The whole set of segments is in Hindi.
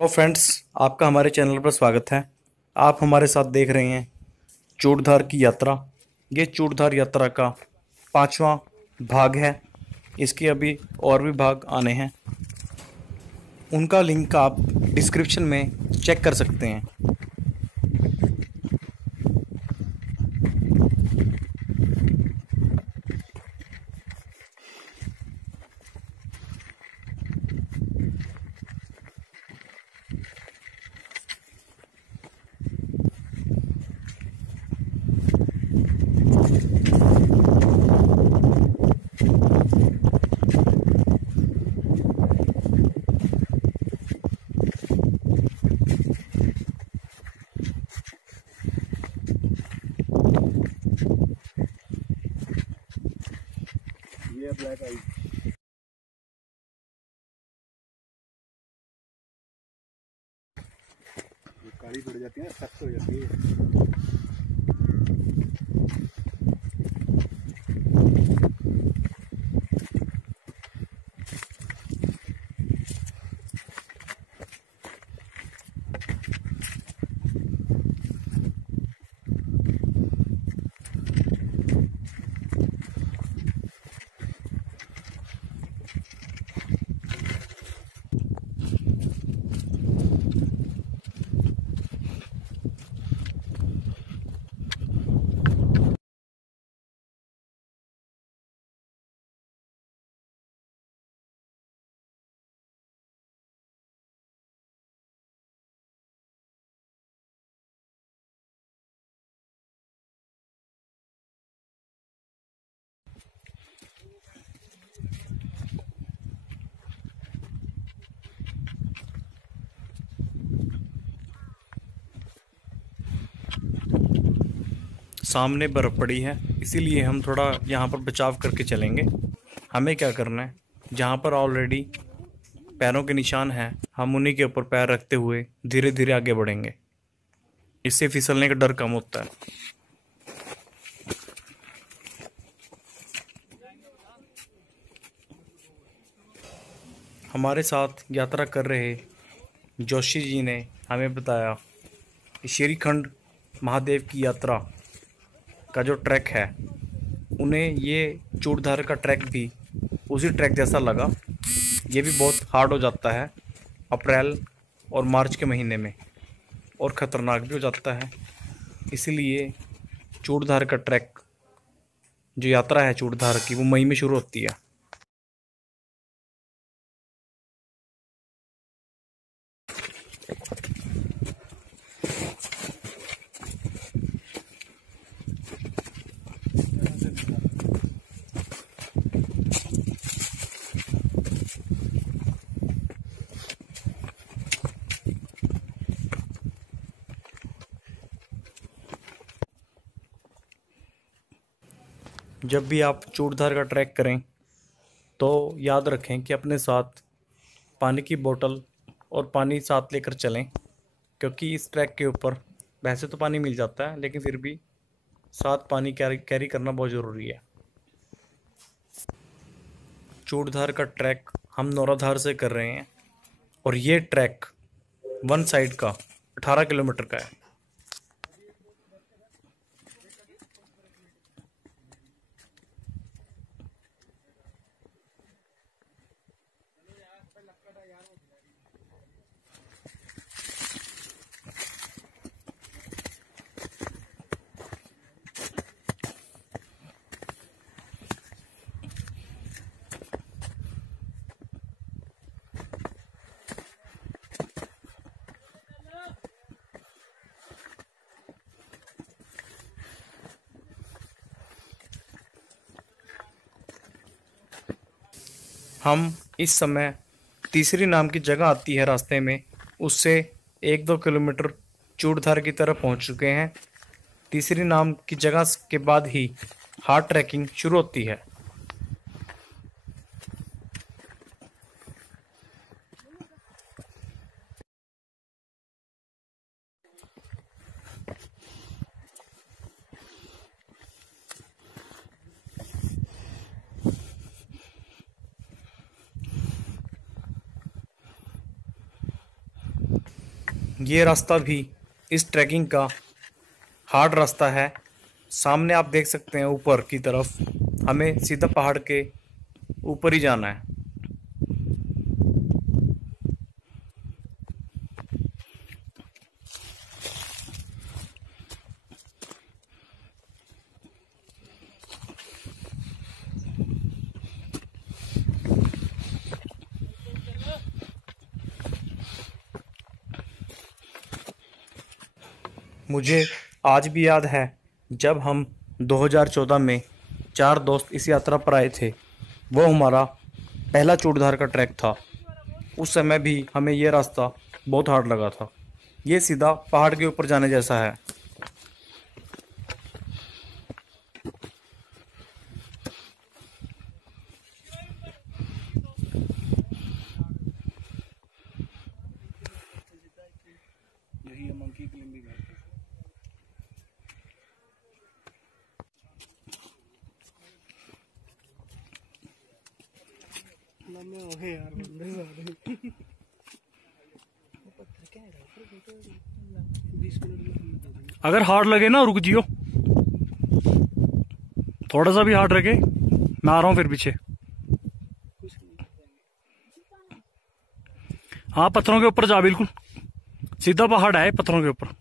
तो फ्रेंड्स, आपका हमारे चैनल पर स्वागत है। आप हमारे साथ देख रहे हैं चूड़धार की यात्रा। ये चूड़धार यात्रा का 5वां भाग है। इसके अभी और भी भाग आने हैं। उनका लिंक आप डिस्क्रिप्शन में चेक कर सकते हैं। ये ब्लैक आई काली पड़ जाती है, सख्त हो जाती है। सामने बर्फ़ पड़ी है, इसीलिए हम थोड़ा यहाँ पर बचाव करके चलेंगे। हमें क्या करना है, जहाँ पर ऑलरेडी पैरों के निशान हैं, हम उन्हीं के ऊपर पैर रखते हुए धीरे धीरे आगे बढ़ेंगे। इससे फिसलने का डर कम होता है। हमारे साथ यात्रा कर रहे जोशी जी ने हमें बताया कि श्रीखंड महादेव की यात्रा का जो ट्रैक है, उन्हें ये चूड़धार का ट्रैक भी उसी ट्रैक जैसा लगा। ये भी बहुत हार्ड हो जाता है अप्रैल और मार्च के महीने में, और ख़तरनाक भी हो जाता है। इसीलिए चूड़धार का ट्रैक, जो यात्रा है चूड़धार की, वो मई में शुरू होती है। जब भी आप चूड़धार का ट्रैक करें तो याद रखें कि अपने साथ पानी की बोतल और पानी साथ लेकर चलें, क्योंकि इस ट्रैक के ऊपर वैसे तो पानी मिल जाता है, लेकिन फिर भी साथ पानी कैरी करना बहुत ज़रूरी है। चूड़धार का ट्रैक हम नौराधार से कर रहे हैं, और ये ट्रैक वन साइड का 18 किलोमीटर का है। हम इस समय तीसरी नाम की जगह आती है रास्ते में, उससे 1-2 किलोमीटर चूड़धार की तरफ पहुंच चुके हैं। तीसरी नाम की जगह के बाद ही हार्ड ट्रैकिंग शुरू होती है। ये रास्ता भी इस ट्रैकिंग का हार्ड रास्ता है। सामने आप देख सकते हैं ऊपर की तरफ हमें सीधा पहाड़ के ऊपर ही जाना है। मुझे आज भी याद है जब हम 2014 में 4 दोस्त इस यात्रा पर आए थे। वो हमारा पहला चूड़धार का ट्रैक था। उस समय भी हमें यह रास्ता बहुत हार्ड लगा था। ये सीधा पहाड़ के ऊपर जाने जैसा है। यही है मंकी क्लाइंबिंग है। लम्बे हो गए यार बंदे सारे। 20 मिनट में अगर हार्ड लगे ना रुक जियो, थोड़ा सा भी हार्ड लगे मैं आ रहा हूँ फिर पीछे। हाँ पत्थरों के ऊपर जा, बिल्कुल सीधा पहाड़ है पत्थरों के ऊपर।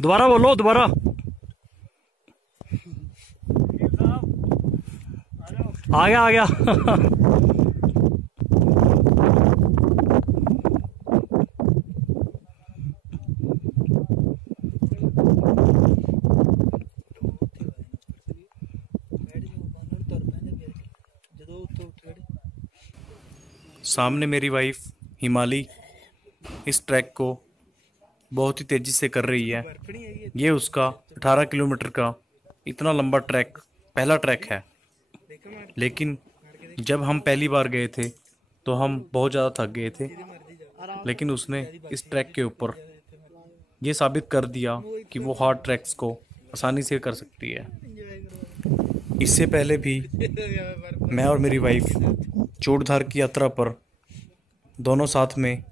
दोबारा बोलो दोबारा। आ गया आ गया। सामने मेरी वाइफ हिमाली इस ट्रैक को बहुत ही तेजी से कर रही है। ये उसका 18 किलोमीटर का इतना लंबा ट्रैक पहला ट्रैक है। लेकिन जब हम पहली बार गए थे तो हम बहुत ज़्यादा थक गए थे, लेकिन उसने इस ट्रैक के ऊपर ये साबित कर दिया कि वो हार्ड ट्रैक्स को आसानी से कर सकती है। इससे पहले भी मैं और मेरी वाइफ चूड़धार की यात्रा पर दोनों साथ में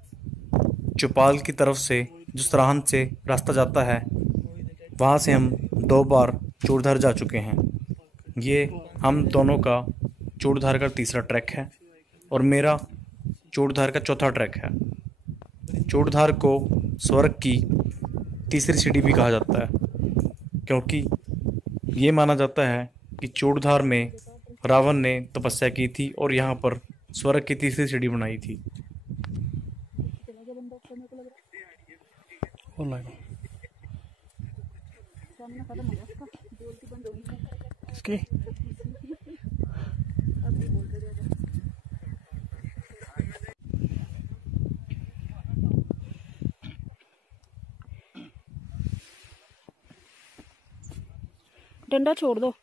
चौपाल की तरफ से जो सराहन से रास्ता जाता है वहाँ से हम 2 बार चूड़धार जा चुके हैं। ये हम दोनों का चूड़धार का तीसरा ट्रैक है और मेरा चूड़धार का चौथा ट्रैक है। चूड़धार को स्वर्ग की तीसरी सीढ़ी भी कहा जाता है, क्योंकि ये माना जाता है कि चूड़धार में रावण ने तपस्या की थी और यहाँ पर स्वर्ग की तीसरी सीढ़ी बनाई थी। इसकी डंडा छोड़ दो।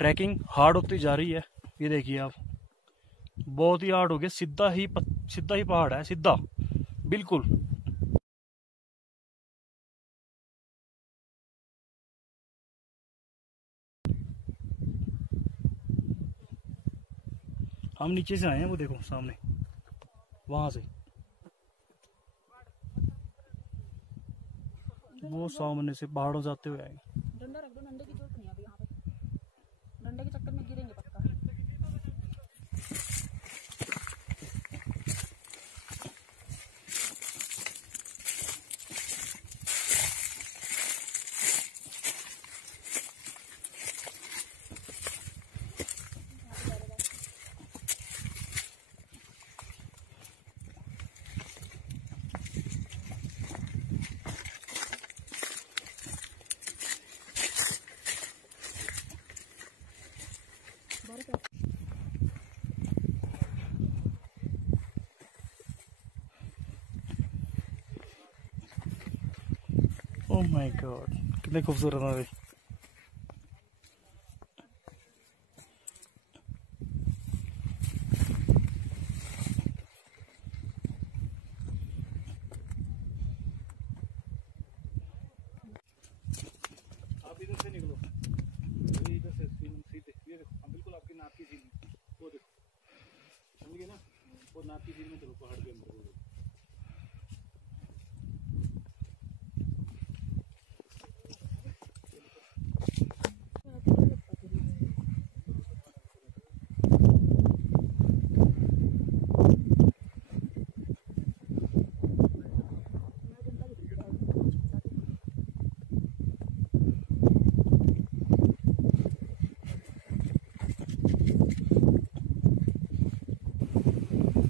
ट्रैकिंग हार्ड होती जा रही है। ये देखिए आप, बहुत ही हार्ड हो गया। सीधा ही पहाड़ है, सीधा बिल्कुल। हम नीचे से आए हैं, वो देखो सामने वहां से, वो सामने से पहाड़ों जाते हुए आएंगे। डंडा रख दो, डंडे की जरूरत नहीं है अभी यहाँ पे। डंडे के चक्कर में गिरेंगे पक्का। माय गॉड, कितने खूबसूरत है। आप इधर से निकलो, ये इधर से सीधे, ये देखो, हम बिल्कुल आपकी नाक की झील में, वो देखो, समझ गए ना, वो नाक की झील में देखो, पहाड़ के अंदर वो देखो।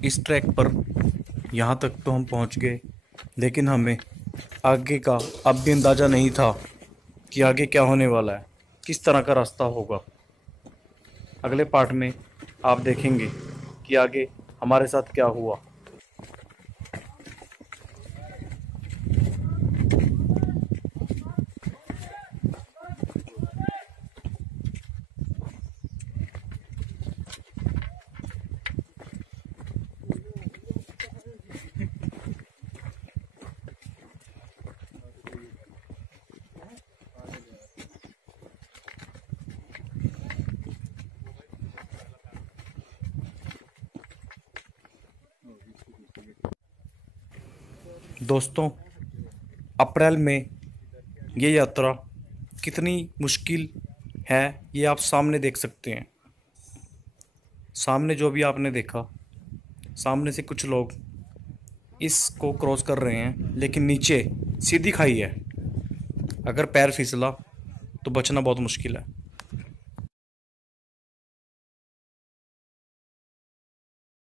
इस ट्रैक पर यहाँ तक तो हम पहुँच गए, लेकिन हमें आगे का अब भी अंदाज़ा नहीं था कि आगे क्या होने वाला है, किस तरह का रास्ता होगा। अगले पार्ट में आप देखेंगे कि आगे हमारे साथ क्या हुआ। दोस्तों, अप्रैल में ये यात्रा कितनी मुश्किल है ये आप सामने देख सकते हैं। सामने जो भी आपने देखा, सामने से कुछ लोग इसको क्रॉस कर रहे हैं, लेकिन नीचे सीधी खाई है। अगर पैर फिसला तो बचना बहुत मुश्किल है।